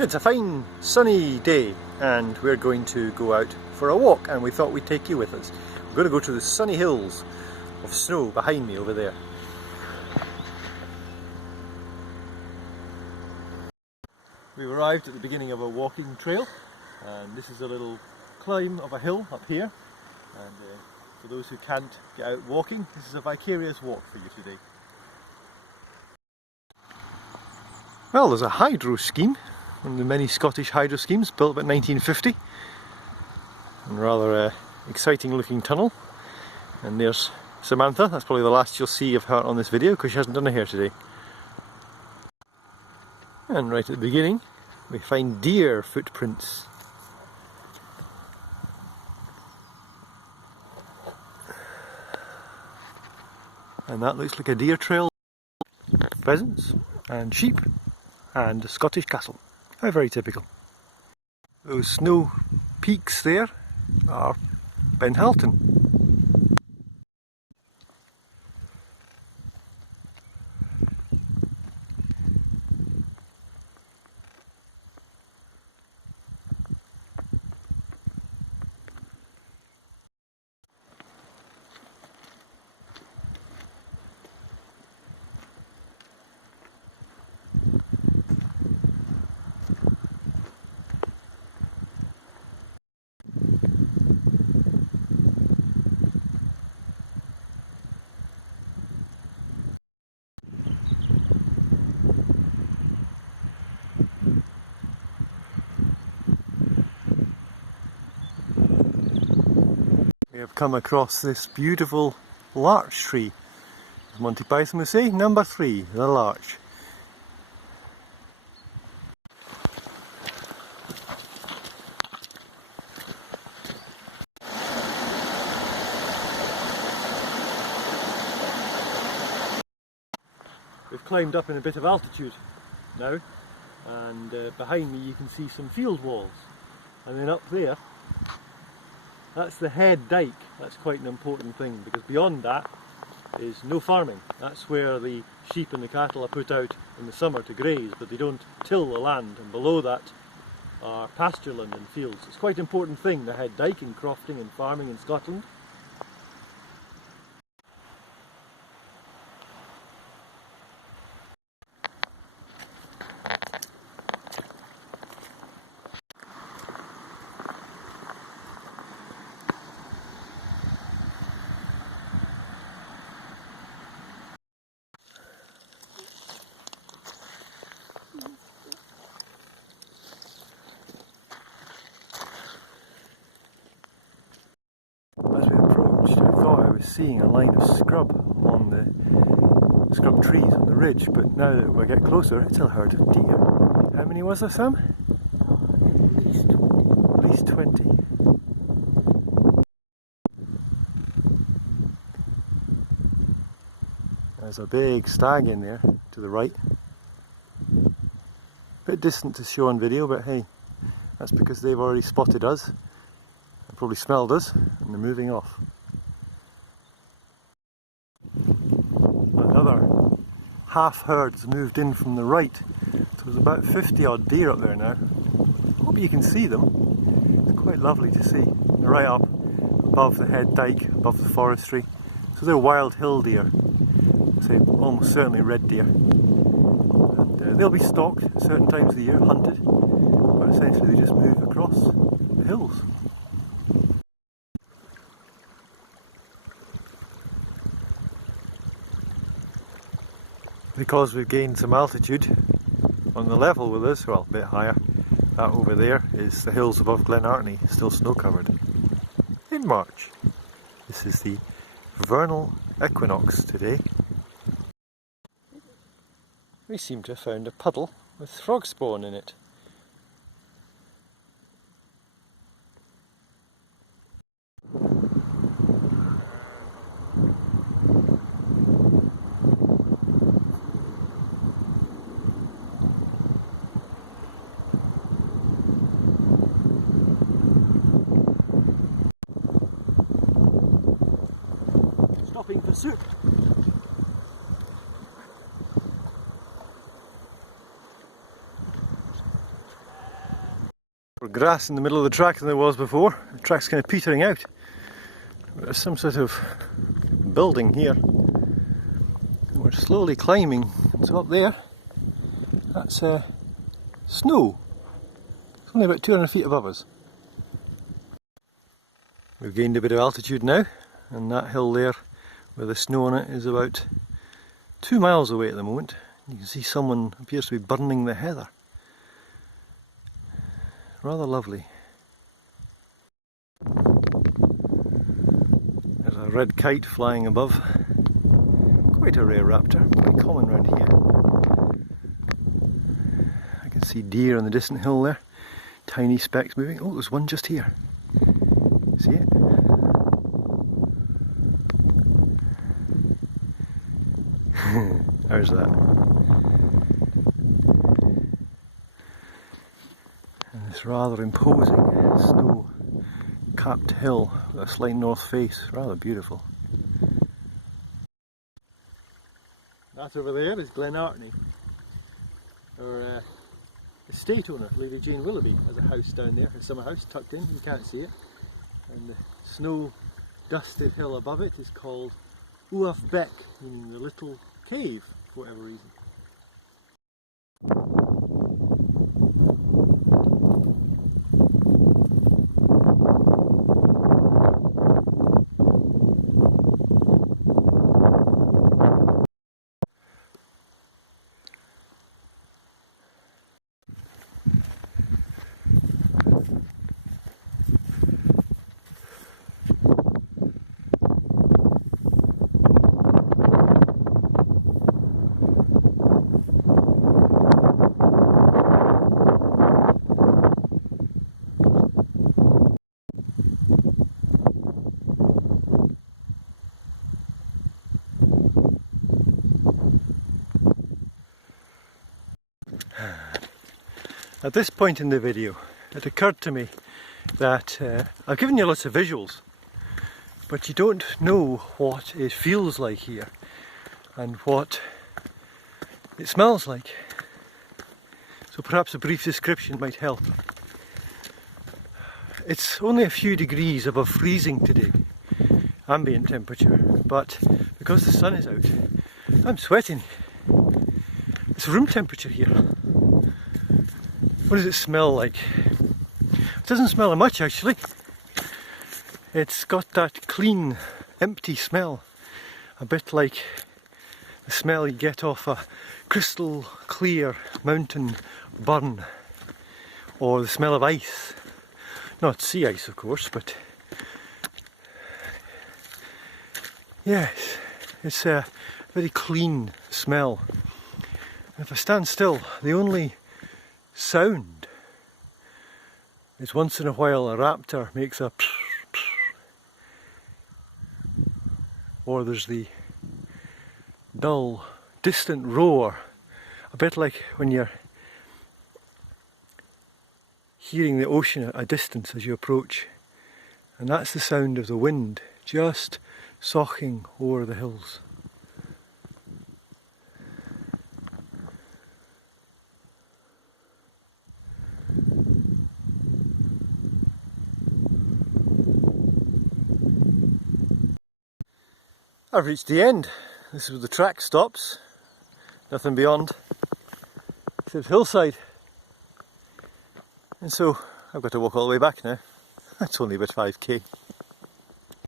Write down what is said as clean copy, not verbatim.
It's a fine sunny day and we're going to go out for a walk, and we thought we'd take you with us. We're going to go to the sunny hills of snow behind me over there. We've arrived at the beginning of a walking trail, and this is a little climb of a hill up here, and for those who can't get out walking, this is a vicarious walk for you today. Well, there's a hydro scheme, one of the many Scottish hydro schemes, built about 1950, and rather exciting looking tunnel. And there's Samantha. That's probably the last you'll see of her on this video because she hasn't done her hair today. And right at the beginning we find deer footprints. And that looks like a deer trail. Pheasants and sheep and a Scottish castle. How very typical. Those snow peaks there are Halton. We have come across this beautiful larch tree. As Monty Python would say, number 3, the larch. We've climbed up in a bit of altitude now, and behind me you can see some field walls, and then up there, that's the head dike. That's quite an important thing, because beyond that is no farming. That's where the sheep and the cattle are put out in the summer to graze, but they don't till the land, and below that are pasture land and fields. It's quite an important thing, the head dike, in crofting and farming in Scotland. As we approached, I thought I was seeing a line of scrub on the scrub trees on the ridge, but now that we get closer, it's a herd of deer. How many was there, Sam? At least 20. There's a big stag in there to the right. Bit distant to show on video, but hey, that's because they've already spotted us. Probably smelled us, and they're moving off. Another half herd's moved in from the right, so there's about 50 odd deer up there now. Hope you can see them. It's quite lovely to see. They're right up above the head dike, above the forestry. So they're wild hill deer. I'd say almost certainly red deer. And they'll be stalked at certain times of the year, hunted, but essentially they just move across the hills. Because we've gained some altitude on the level with us, well, a bit higher, that over there is the hills above Glenartney, still snow covered in March. This is the Vernal Equinox today. We seem to have found a puddle with frog spawn in it. Stopping for soup. More grass in the middle of the track than there was before. The track's kind of petering out. There's some sort of building here. And we're slowly climbing. So up there, that's snow. It's only about 200 feet above us. We've gained a bit of altitude now, and that hill there with the snow on it is about 2 miles away at the moment. You can see someone appears to be burning the heather. Rather lovely. There's a red kite flying above. Quite a rare raptor, quite common around here. I can see deer on the distant hill there. Tiny specks moving. Oh, there's one just here. See it? How's that? And this rather imposing snow-capped hill with a slight north face, rather beautiful. That over there is Glenartney. Our estate owner, Lady Jane Willoughby, has a house down there, a summer house tucked in, you can't see it. And the snow-dusted hill above it is called Uaf Beck, meaning the little cave, for whatever reason. At this point in the video, it occurred to me that I've given you lots of visuals, but you don't know what it feels like here and what it smells like. So perhaps a brief description might help. It's only a few degrees above freezing today, ambient temperature, but because the sun is out, I'm sweating. It's room temperature here. What does it smell like? It doesn't smell of much actually. It's got that clean, empty smell. A bit like the smell you get off a crystal clear mountain burn. Or the smell of ice. Not sea ice of course, but yes, it's a very clean smell. And if I stand still, the only sound is once in a while a raptor makes a psh, psh, or there's the dull, distant roar, a bit like when you're hearing the ocean at a distance as you approach, and that's the sound of the wind just soughing over the hills. I've reached the end. This is where the track stops. Nothing beyond except hillside. And so I've got to walk all the way back now. That's only about 5k.